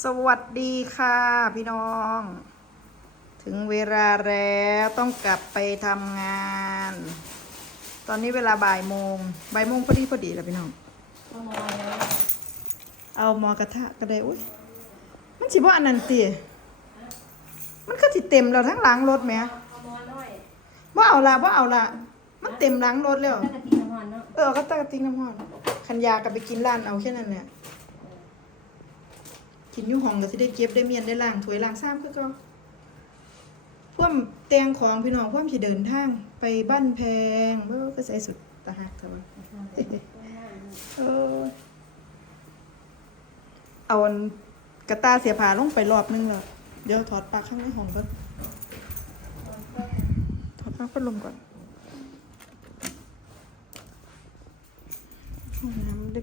สวัสดีค่ะพี่น้อง ถึงเวลาแล้วต้องกลับไปทำงาน ตอนนี้เวลาบ่ายโมงบ่ายโมงพอดีพอดีแล้วพี่น้อง เอาหมอกระทะก็ได้อุ้ยมันสิบ่อันนั้นติมันก็สิเต็มแล้วทั้งหลังรถแหมเอาหมอน้อยบ่เอาละบ่เอาละมันเต็มหลังรถแล้วแล้วก็ตีน้ำมันเนาะเออก็ตั้งกระติกน้ำห้อนคันยากับไปกินร้านเอาแค่นั้นแหละ กินอยู่ห้องก็สิได้เก็บได้เมียนได้ล้างถ้วยล้างซ้ำคือเก็พ่วมเตียงของพี่น้องพ่วมสิเดินทางไปบ้านแพงเบ้อก็ใส่สุดตาหักเถอะวะเออเอากระตาเสียผ้าลงไปรอบนึงแล้วเดี๋ยวถอดปลั๊กข้างในห้องก่อนถอดปลั๊กพัดลมก่อนห้องน้ำได้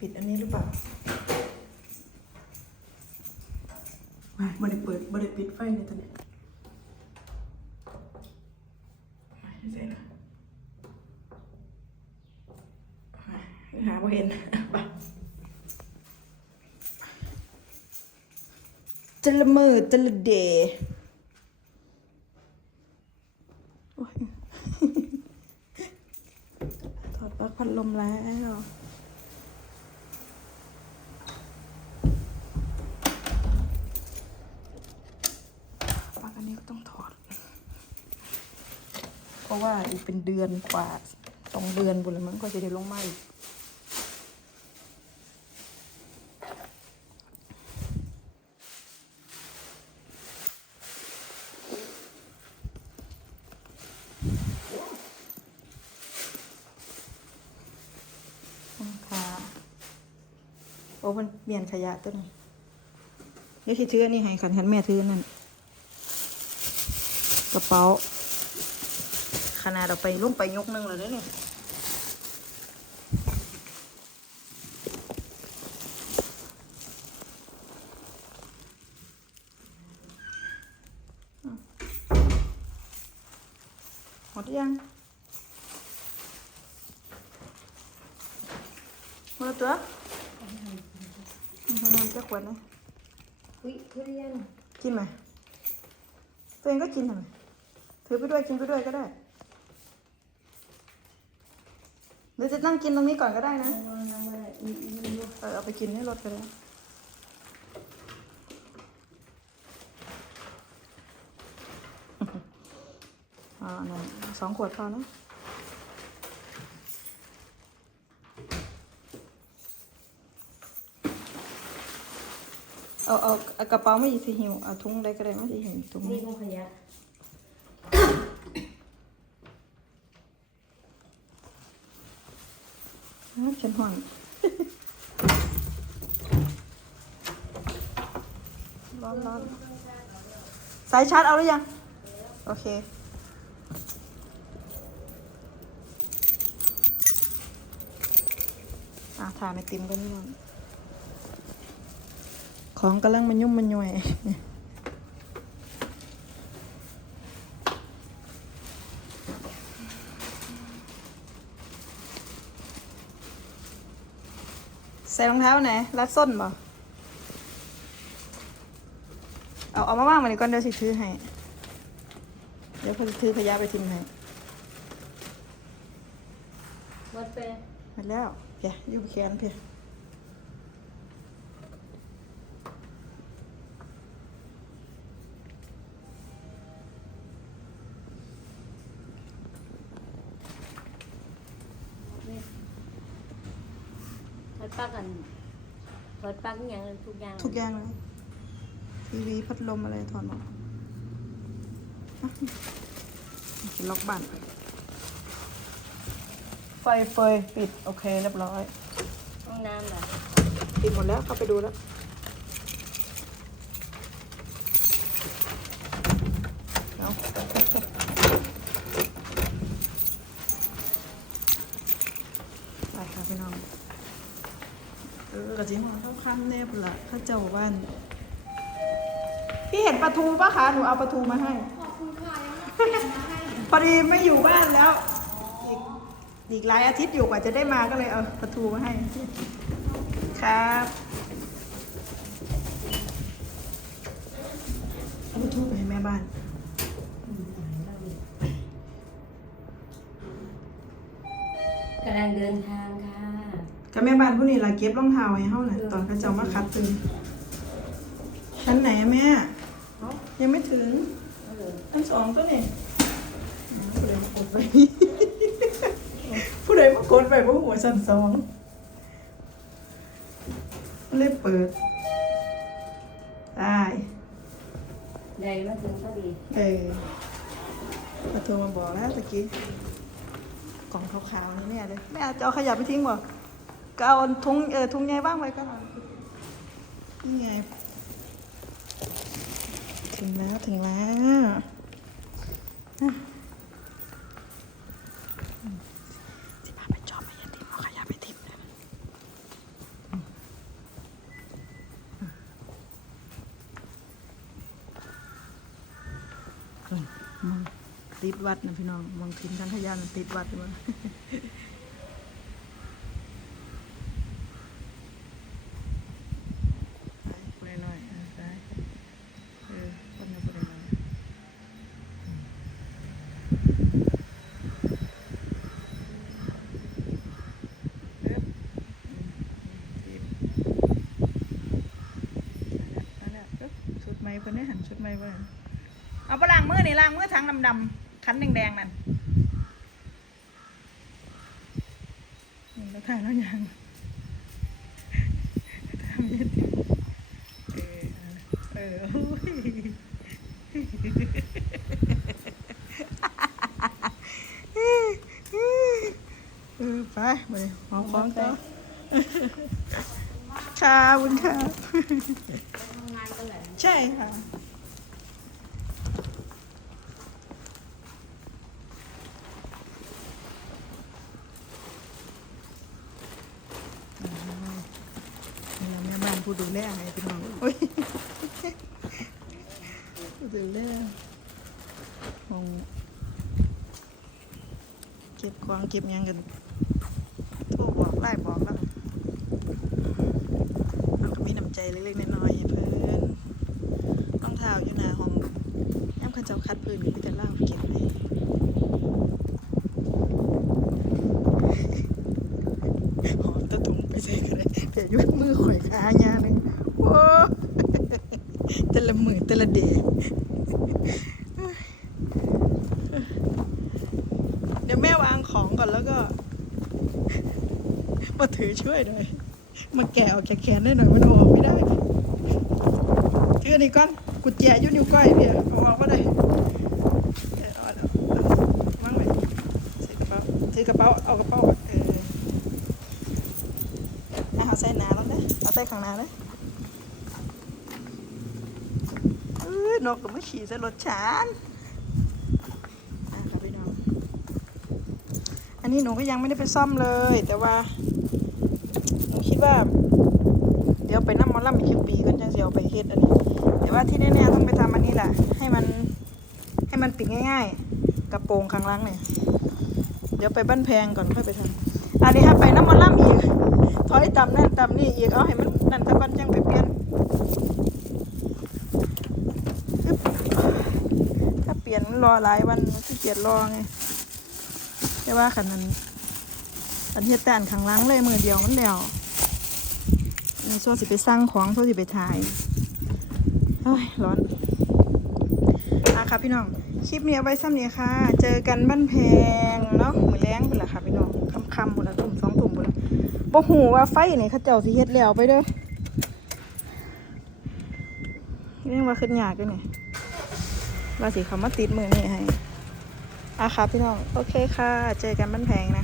ปิดอันนี้หรือเปล่า ไม่ไม่ได้เปิดไม่ได้ปิดไฟในตอนนี้ไม่ใช่ละไม่หาไม่เห็นไปจะละเมอจะละเดโอ้ย ถอดปลั๊กพัดลมแล้วปลั๊กอันนี้ก็ต้องถอด เพ ราะว่าอีกเป็นเดือนกว่าสองเดือนบุญล้วมันก็จะได้ลงมาอีกโอ้มันเปลี่ยนขยะตัวนี้เดี๋ยวที่ถืออันนี้ให้ขันขันแม่ถืออนั่นกระเป๋า ขนาดเราไปลุ่มไปยกนึงเลยเด้อเนี่ยอืมหมดยังหมดแล้วตัวทำงานจะขวดนะอุ้ยทุเรียนกินไหมตัวเองก็กินทำไมถือไปด้วยกินไปด้วยก็ได้ หรือจะนั่งกินตรงนี้ก่อนก็ได้นะเอาน้ำมาอีกอีกอีกเออเอาไปกินให้รถไปเลยอ่าหนึ่งสองขวดพอนะเอาเอาเอากระเป๋าไม่อีกสิหิวเอาถุงอะไรก็ได้ไม่สิหิวถุงนี่พวกขยะ อ้าว ฉันห่อนร้อนร้อนสายชาร์จเอาหรือยัง โอเค อะถ่ายไอติมกันก่ของกำลังมันยุ่มมันย่วย ใส่รองเท้าไหน รัดส้นบ่เอาเอามาว่างมานี่ก่อนเดี๋ยวสิถือให้ เดี๋ยวเขาจะถือขยะไปทิ้งให้หมดไปหมดแล้วเพียอยู่แขนเพีย ถอ ดปลั๊กกันถอดปลั๊กอหย่างทุกอย่างทุกอย่างเลยทีวีพัดลมอะไรถอนหมดอะล็อกบ้านไฟเฟยปิด โอเค เรียบร้อย ห้องน้ำล่ะปิดหมดแล้วเข้าไปดูแล้วเอา กระสิหัวเขาข้ามแนบละเขาเจ้าบ้านพี่เห็นปลาทูปะคะหนูเอาปลาทูมาให้ ขอบคุณค่ะพอดีไม่อยู่บ้านแล้ว อีกอีกหลายอาทิตย์อยู่กว่าจะได้มาก็เลยเอาปลาทูมาให้ ครับเอาปลาทูไปให้แม่บ้านกำลังเดินทาง กับแม่บ้านผู้นี้ล่ะเก็บรองเท้าให้เฮาน่ะตอนเขาเจ้ามาคัดตื่นชั้นไหนอะแม่ ยังไม่ถึงอันสองตัวนี่ผู้ใดมากดไปผู้ใดมากดไปว่าหัวชั้นสองเลยเปิดได้ได้มาถึงพอดีเออมาโทรมาบอกแล้วตะกี้กล่องขาวๆนี่แม่เลยแม่จะเอาขยะไปทิ้งบ่ ก็เอาถุงเออถุงใหญ่บ้างไว้ก็เอานี่ไง ถึงแล้วถึงแล้วอะสิพาไปจอบไปยันทิ้งเอาขยะไปทิ้งเลยอืมอืมอืมติดวัดนะพี่น้องมองทิ้งทั้งขยะนติดวัดเลยไปหน่อยๆไปเออคนละคนละหน่อยเอ๊ะอืมทีมเอาละเอาละเอ๊ะชุดไม้เพิ่น ได้หันชุดไม่เอาไปล้างมือนี่ล้างมือถังดำๆคันแดงๆนั่นนี่แล้วถ่ายแล้วยังทำยังเออเออโอ้ยเออไปไปเอาของต่อค่ะบุญค่ะทำงานกันแหละใช่ค่ะนี่แม่บ้านผู้ ดูแลให้พี่น้องโอ้ยดูแลห้องเก็บของเก็บยังกันโทรบอกไล่บอกแล้วเราก็มีน้ำใจเล็กๆน้อยๆเพื่อนรองเท้าอยู่หน้าห้องย่ำเข้าเจ้าคัดพื้นก็มีแต่เล่าเก็บเลยหอมตะถุงไปใส่กันเลยเดี๋ยวอยุ่มือข่อยขาญาหนึ่งโว้แต่ละ มือแต่ละเดย์เดี๋ยวแม่วางของก่อนแล้วก็มาถือช่วยหน่อย มาแกะออกจากแขนได้หน่อยมันออกไม่ได้ถืออันนี้ก่อนกุญแจยุ่นิ้วก้อยเพี่เอาออกก็ได้เออเอาเอาเอาวางไว้ใส่กระเป๋าถือกระเป๋าเอากระเป๋าเออเอาเอาใส่หนาแล้วนะเอาใส่ข้างหน้าเลยเออ นกก็มาขี่ใส่รถฉันอะครับพี่น้อง อันนี้หนูก็ยังไม่ได้ไปซ่อมเลย แต่ว่า หนูคิดว่า เดี๋ยวไปน้ำมอลล่ำอีกคปีกันจังเสียวไปเฮ็ดอันนี้ แต่ว่าที่แน่ๆต้องไปทำอันนี้แหละ ให้มันให้มันปิดง่ายๆ กระโปรงข้างล่างเนี่ย เดี๋ยวไปบ้านแพงก่อนค่อยไปทำอันนี้ถ้าไปน้ำมอลล่ำอีกถอยต่ำนั่นต่ำนี่อีก เอาให้มันนั่นตะก้อนจังไปเปลี่ยนอึ๊บถ้าเปลี่ยน รอหลายวันขี้เกียจรอไงแต่ว่าขันนั้นอันเฮ็ดแต่อันข้างหลังเลยมือเดียวมันแล้วนี่ส่วนสิไปสร้างของส่วนสิไปถ่ายโอ้ยร้อนอะค่ะพี่น้องคลิปนี้เอาไว้ซ้ำนี้ค่ะ เจอกันบ้านแพงเนาะมือแรงพุ่นละค่ะพี่น้องคำๆพุ่นละตุ่มสองตุ่มพุ่นละบ่หูว่าไฟนี่เขาเจ้าสิเฮ็ดแล้วไปเด้อเรื่องว่าขึ้นยากด้วยนี่ ว่าสิเขามาติดมือนี่ให้อะค่ะพี่น้อง โอเคค่ะ เจอกันบ้านแพงนะคะ